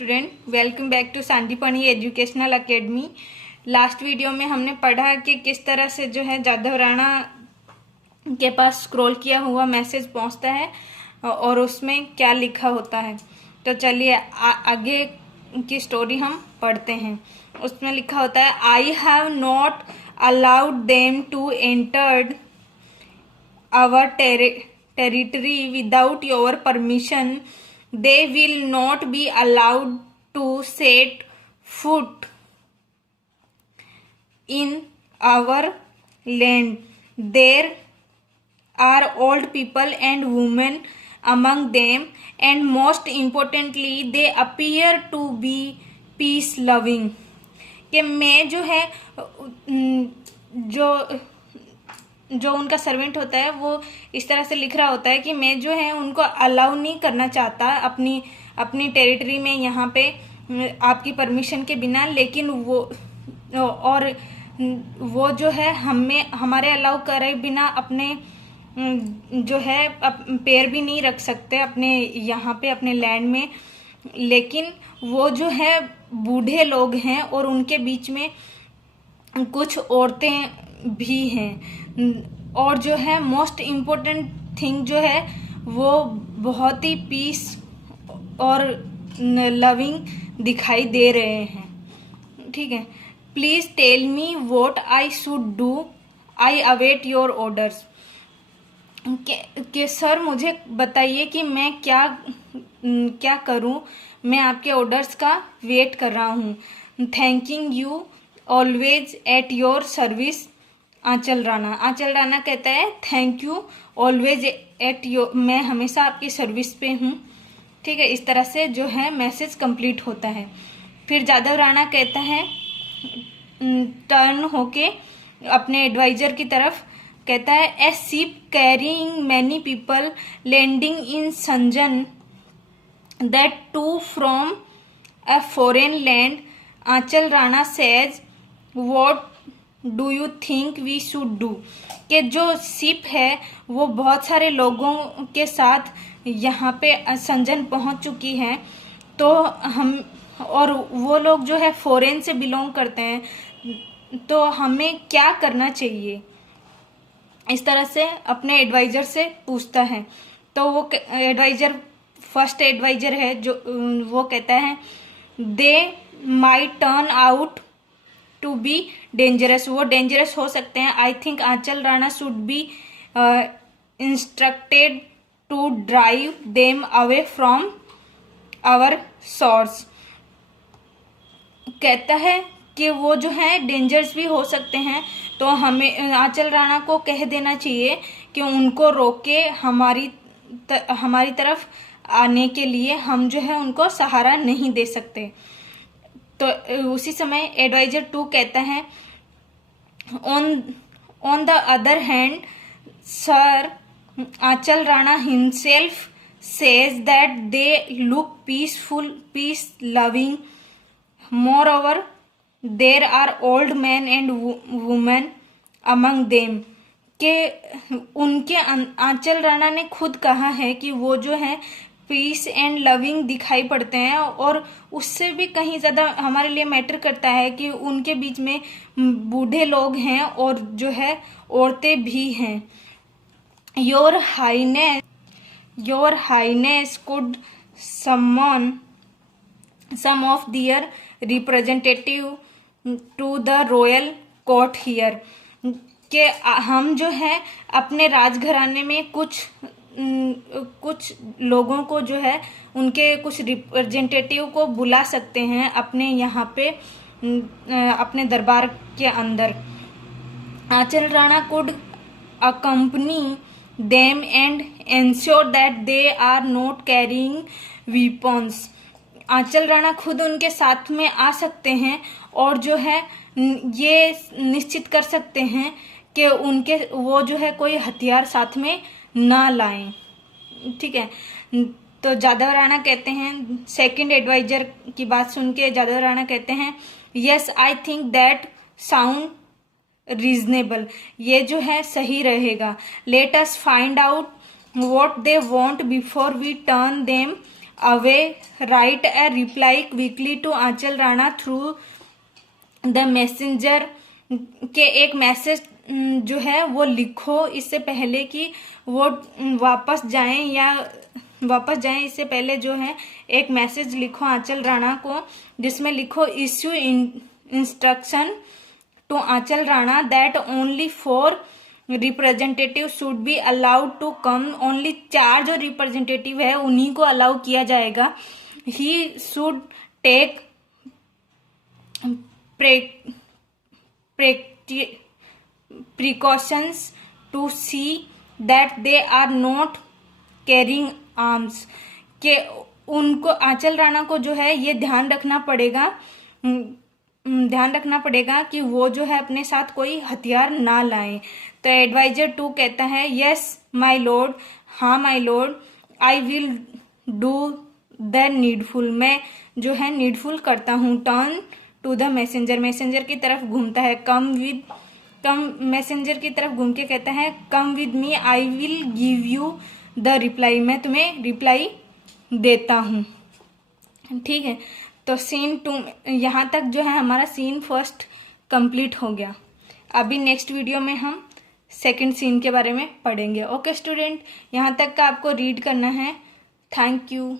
Student, welcome back to Sandipani educational academy. Last video में हमने पढ़ा कि किस तरह से जो है जादव राणा के पास स्क्रॉल किया हुआ मैसेज पहुंचता है और उसमें क्या लिखा होता है। तो चलिए आगे की स्टोरी हम पढ़ते हैं। उसमें लिखा होता है, I have not allowed them to entered our territory without your permission. They will not be allowed to set foot in our land. There are old people and women among them, and most importantly they appear to be peace loving. कि मैं जो है जो उनका servant होता है वो इस तरह से लिख रहा होता है कि मैं जो है उनको अलाउ नहीं करना चाहता अपनी टेरिटरी में यहाँ पे आपकी परमिशन के बिना, लेकिन वो जो है हमारे अलाउ करे बिना अपने जो है पैर भी नहीं रख सकते अपने यहाँ पे अपने लैंड में। लेकिन वो जो है बूढ़े लोग हैं और उनके बीच में कुछ औरतें भी हैं, और जो है मोस्ट इम्पोर्टेंट थिंग जो है वो बहुत ही पीस और लविंग दिखाई दे रहे हैं। ठीक है, please tell me what I should do, I await your orders. कि सर मुझे बताइए कि मैं क्या करूं, मैं आपके ऑर्डर्स का वेट कर रहा हूं। Thanking you always at your service Anchal Rana कहता है thank you always at your, मैं हमेशा आपकी सर्विस पे हूँ। ठीक है, इस तरह से जो है मैसेज कंप्लीट होता है। फिर जादव राणा कहता है टर्न होके अपने एडवाइजर की तरफ, कहता है a ship carrying many people landing in Sanjan that too from a foreign land. Anchal Rana says what do you think we should do. कि जो शिप है वो बहुत सारे लोगों के साथ यहाँ पे संजन पहुँच चुकी है, तो हम और वो लोग जो है फॉरेन से बिलोंग करते हैं, तो हमें क्या करना चाहिए, इस तरह से अपने एडवाइजर से पूछता है। तो वो एडवाइजर फर्स्ट एडवाइजर है जो वो कहता है they might turn out to be dangerous, वो डेंजरस हो सकते हैं। I think Anchal Rana should be instructed to drive them away from our source. कहता है कि वो जो है डेंजरस भी हो सकते हैं, तो हमें आंचल राणा को कह देना चाहिए कि उनको रोके हमारी तरफ आने के लिए हम जो है उनको सहारा नहीं दे सकते। तो उसी समय एडवाइजर 2 कहता है on the other hand sir Anchal Rana himself says that they look peaceful, peace loving, moreover there are old man and women among them. के उनके आंचल राणा ने खुद कहा है कि वो जो है पीस एंड लविंग दिखाई पड़ते हैं, और उससे भी कहीं ज़्यादा हमारे लिए मैटर करता है कि उनके बीच में बूढ़े लोग हैं और जो है औरतें भी हैं। Your highness could summon some of their representative to the royal court here. कि हम जो है अपने राजघराने में कुछ लोगों को जो है उनके कुछ रिप्रेजेंटेटिव को बुला सकते हैं अपने यहाँ पे अपने दरबार के अंदर। Anchal Rana could accompany them and ensure that they are not carrying weapons. Anchal Rana खुद उनके साथ में आ सकते हैं और जो है ये निश्चित कर सकते हैं कि वो जो है कोई हथियार साथ में ना लाएं। ठीक है, तो जादव राणा कहते हैं, सेकंड एडवाइजर की बात सुन के जादव राणा कहते हैं yes I think that sound reasonable, ये जो है सही रहेगा। Let us find out what they want before we turn them away write a reply quickly to Aanchal Rana through the messenger, के एक मैसेज जो है वो लिखो इससे पहले कि वो वापस जाएं इससे पहले जो है एक मैसेज लिखो आंचल राणा को, जिसमें लिखो issue instruction to Aanchal Rana that only 4 representative should be allowed to come, only 4 जो रिप्रेजेंटेटिव है उन्हीं को अलाउ किया जाएगा। He should take precautions to see that they are not carrying arms, के उनको आंचल राणा को जो है ये ध्यान रखना पड़ेगा कि वो जो है अपने साथ कोई हथियार ना लाएं। तो एडवाइजर 2 कहता है यस माय लॉर्ड, हाँ my lord, I will do the needful, मैं जो है नीडफुल करता हूँ। Turn to the messenger, messenger की तरफ घूमता है, मैसेंजर की तरफ घूम के कहता है come with me, I will give you the reply, मैं तुम्हें रिप्लाई देता हूँ। ठीक है, तो सीन 2 यहाँ तक जो है हमारा सीन फर्स्ट कंप्लीट हो गया। अभी नेक्स्ट वीडियो में हम सेकंड सीन के बारे में पढ़ेंगे। ओके स्टूडेंट, यहाँ तक का आपको रीड करना है। Thank you.